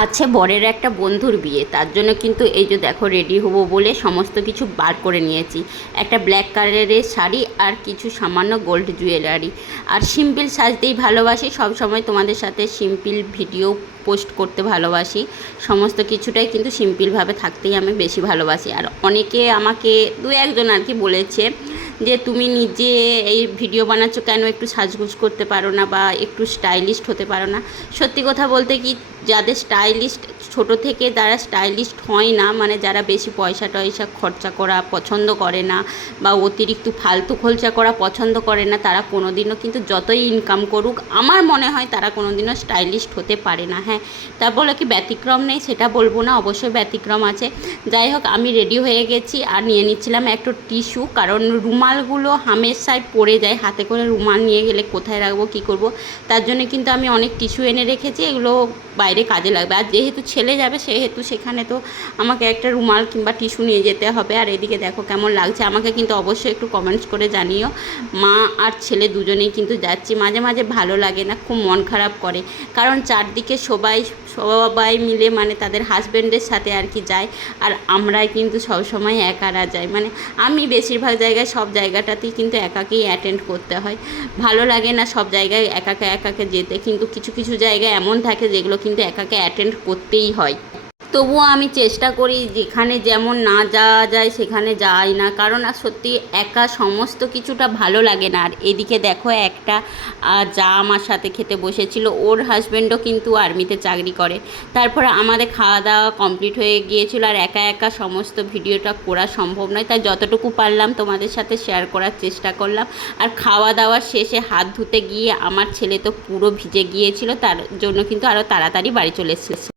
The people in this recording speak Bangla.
আছে বরের একটা বন্ধুর বিয়ে, তার জন্য কিন্তু এই যে দেখো রেডি হব বলে সমস্ত কিছু বার করে নিয়েছি। একটা ব্ল্যাক কালারের শাড়ি আর কিছু সামান্য গোল্ড জুয়েলারি। আর সিম্পল সাজতেই ভালোবাসি, সব সময় তোমাদের সাথে সিম্পল ভিডিও পোস্ট করতে ভালোবাসি। সমস্ত কিছুটাই কিন্তু সিম্পলভাবে থাকতেই আমি বেশি ভালোবাসি। আর অনেকে আমাকে দু একজন আর কি বলেছে যে তুমি নিজে এই ভিডিও বানাচ্ছ কেন, একটু সাজগোজ করতে পারো না বা একটু স্টাইলিস্ট হতে পারো না। সত্যি কথা বলতে কি, যাদের স্টাইলিস্ট ছোটো থেকে যারা স্টাইলিস্ট হয় না, মানে যারা বেশি পয়সা টয়সা খরচা করা পছন্দ করে না বা অতিরিক্ত ফালতু খরচা করা পছন্দ করে না, তারা কোনো দিনও কিন্তু যতই ইনকাম করুক আমার মনে হয় তারা কোনো দিনও স্টাইলিস্ট হতে পারে না। হ্যাঁ, তা বলে কি ব্যতিক্রম নেই সেটা বলবো না, অবশ্যই ব্যতিক্রম আছে। যাই হোক, আমি রেডি হয়ে গেছি আর নিয়ে নিচ্ছিলাম একটা টিস্যু, কারণ রুমালগুলো হামেশাই পড়ে যায়, হাতে করে রুমাল নিয়ে গেলে কোথায় রাখবো কী করব, তার জন্য কিন্তু আমি অনেক টিস্যু এনে রেখেছি, এগুলো বাইরে কাজে লাগবে। আর যেহেতু ছেলে যাবে সেহেতু সেখানে তো আমাকে একটা রুমাল কিংবা টিস্যু নিয়ে যেতে হবে। আর এদিকে দেখো কেমন লাগছে, আমাকে কিন্তু অবশ্যই একটু কমেন্টস করে জানিও। মা আর ছেলে দুজনেই কিন্তু যাচ্ছি। মাঝে মাঝে ভালো লাগে না, খুব মন খারাপ করে, কারণ চারদিকে সবাই মিলে মানে তাদের হাজব্যান্ডের সাথে আর কি যায়, আর আমরাই কিন্তু সবসময় একারা যাই। মানে আমি বেশিরভাগ জায়গায় সব জায়গাটাতেই কিন্তু একাকেই অ্যাটেন্ড করতে হয়, ভালো লাগে না সব জায়গায় একাকে যেতে। কিন্তু কিছু কিছু জায়গায় এমন থাকে যেগুলো কিন্তু একাকে অ্যাটেন্ড করতেই হয়। তবুও আমি চেষ্টা করি যেখানে যেমন না যাওয়া যায় সেখানে যাই না, কারণ আর সত্যি একা সমস্ত কিছুটা ভালো লাগে না। আর এদিকে দেখো একটা যা আমার সাথে খেতে বসেছিল, ওর হাজব্যান্ডও কিন্তু আর্মিতে চাকরি করে। তারপরে আমাদের খাওয়া দাওয়া কমপ্লিট হয়ে গিয়েছিল, আর একা একা সমস্ত ভিডিওটা করা সম্ভব নয়, তাই যতটুকু পারলাম তোমাদের সাথে শেয়ার করার চেষ্টা করলাম। আর খাওয়া দাওয়া শেষে হাত ধুতে গিয়ে আমার ছেলে তো পুরো ভিজে গিয়েছিল, তার জন্য কিন্তু আরও তাড়াতাড়ি বাড়ি চলে এসেছে।